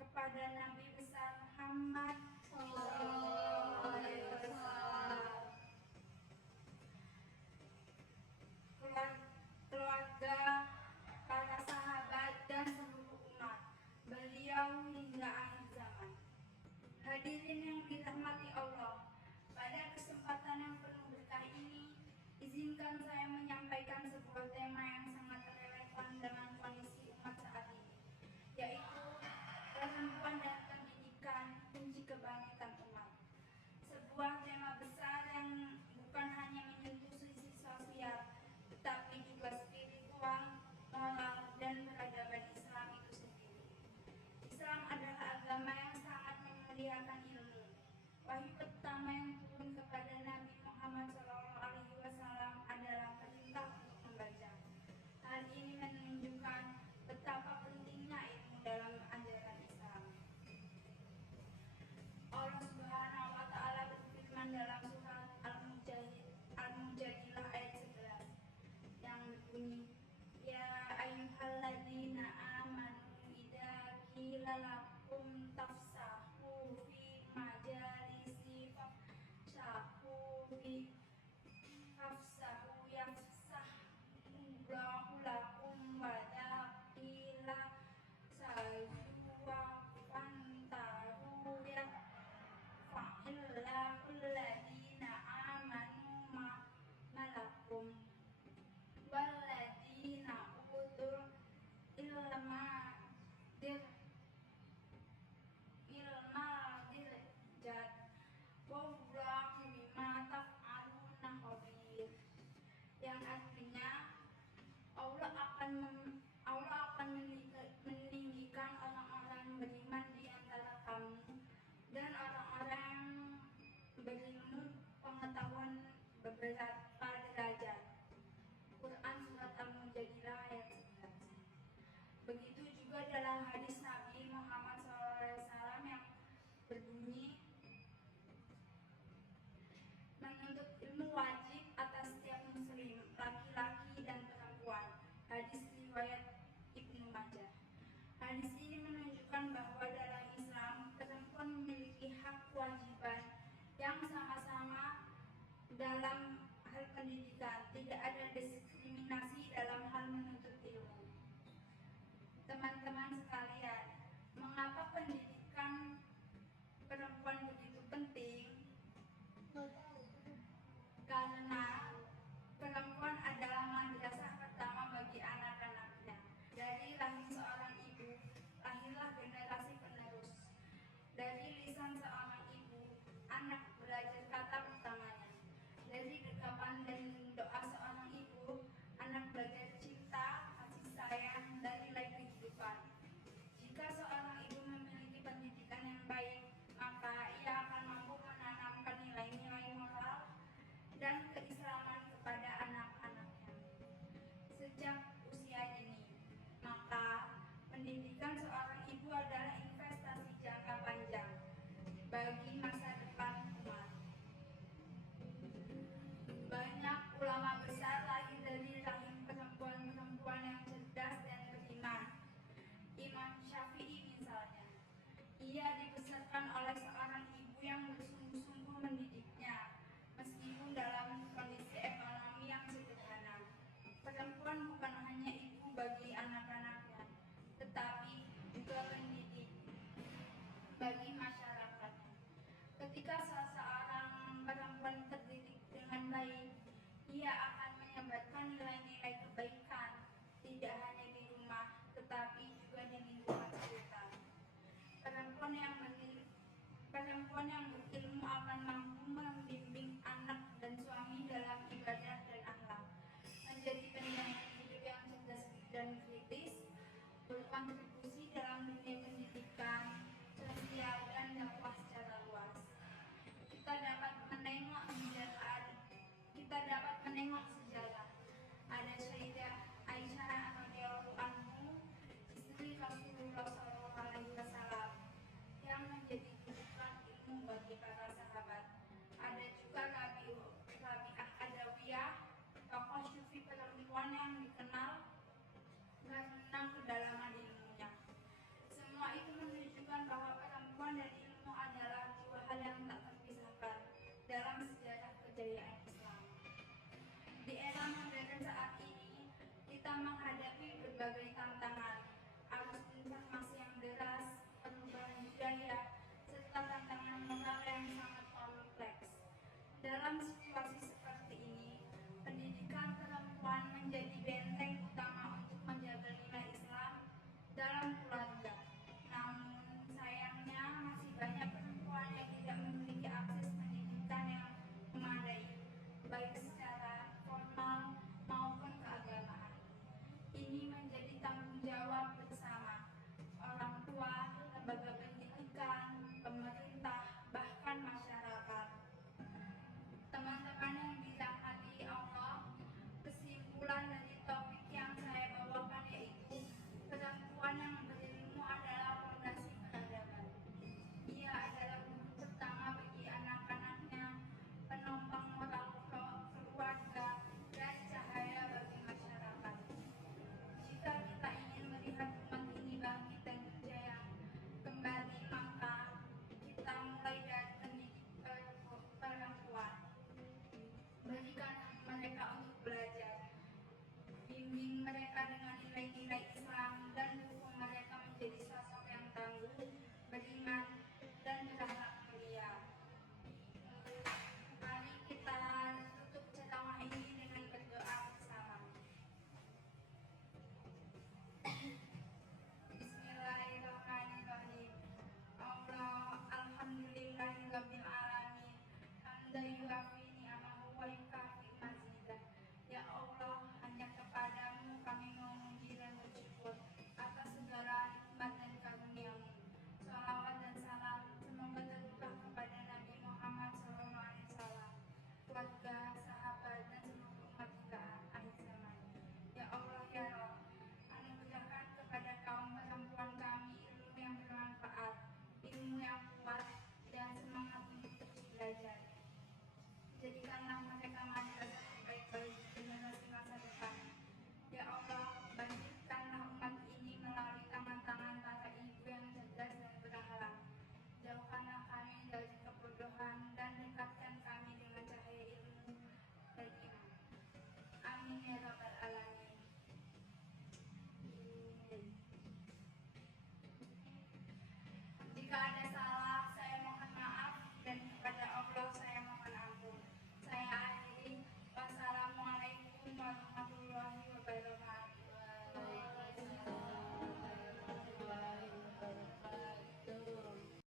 kepada Nabi besar Muhammad SAW, keluarga, para sahabat dan seluruh umat beliau hingga akhir zaman. Hadirin yang dirahmati Allah, pada kesempatan yang penuh berkah ini, izinkan saya menyampaikan sebuah tema yang sangat relevan dengan kondisi umat saat ini, yaitu perempuan dan pendidikan kunci kebangkitan umat. Sebuah tema besar yang bukan hanya menyentuh sisi sosial, tetapi juga spiritual, moral, dan peradaban Islam itu sendiri. Islam adalah agama yang sangat memuliakan ilmu. Wahyu pertama yang turun kepada Nabi Muhammad SAW adalah perintah untuk membaca. Hal ini menunjukkan betapa pentingnya ilmu dalam ajaran Islam. Allah Subhanahu wa Ta'ala berfirman dalam surat Al-Mujadilah ayat 11 yang berbunyi, Ya ayyuhalladzina amanu idza qila lakum tafsahu fi majalisi fafsahu yafsahullahu lakum wa idza qila sayuwa fantahu fa'illahul ladzina amanu malakum walladzina utul ilma dirjat wallahu bima taf'aluna khabir, yang artinya Allah akan meninggikan orang-orang beriman di antara kamu dan orang-orang yang berilmu pengetahuan beberapa derajat. Quran surat Al-Mujadilah ayat 11. Begitu juga dalam hadis Nabi Muhammad SAW yang berbunyi, menuntut ilmu wajib atas setiap muslim, laki-laki dan perempuan. Hadis riwayat Ibnu Majah. Hadis ini menunjukkan bahwa dalam Islam, perempuan memiliki hak kewajiban yang sama-sama dalam hal pendidikan. Tidak ada diskriminasi dalam hal menuntut ilmu. Teman-teman sekalian, mengapa pendidikan perempuan begitu penting? Karena perempuan adalah madrasah pertama bagi anak-anaknya. Dari rahim seorang ibu, lahirlah generasi penerus. Dari lisan seorang ibu, anak belajar kata pertamanya. Dari dekapan dan doa seorang ibu, anak belajar cinta, kasih sayang, dan nilai kehidupan. Jika seorang ibu memiliki pendidikan yang baik, maka ia akan mampu menanamkan nilai-nilai moral dan keislaman kepada anak-anaknya sejak usia dini. Maka pendidikan seorang ibu adalah investasi jangka panjang bagi masa depan umat. Banyak ulama besar lahir dari rahim perempuan-perempuan yang cerdas dan beriman. Imam Syafi'i misalnya, ia dibesarkan oleh seorang ibu yang bersungguh-sungguh mendidiknya, meskipun dalam kondisi ekonomi yang sederhana. Perempuan bukan hanya ibu bagi anak-anaknya, tetapi juga pendidik bagi masyarakatnya. Ketika seseorang perempuan terdidik dengan baik, ia akan menyebarkan nilai-nilai kebaikan, tidak hanya di rumah, tetapi juga di lingkungan sekitar. Perempuan yang berilmu akan mampu membimbing anak dan suami dalam ibadah dan akhlak, menjadi pendamping hidup yang cerdas dan kritis, berkontribusi dalam dunia pendidikan, sosial, dan dakwah secara luas. Kita dapat menengok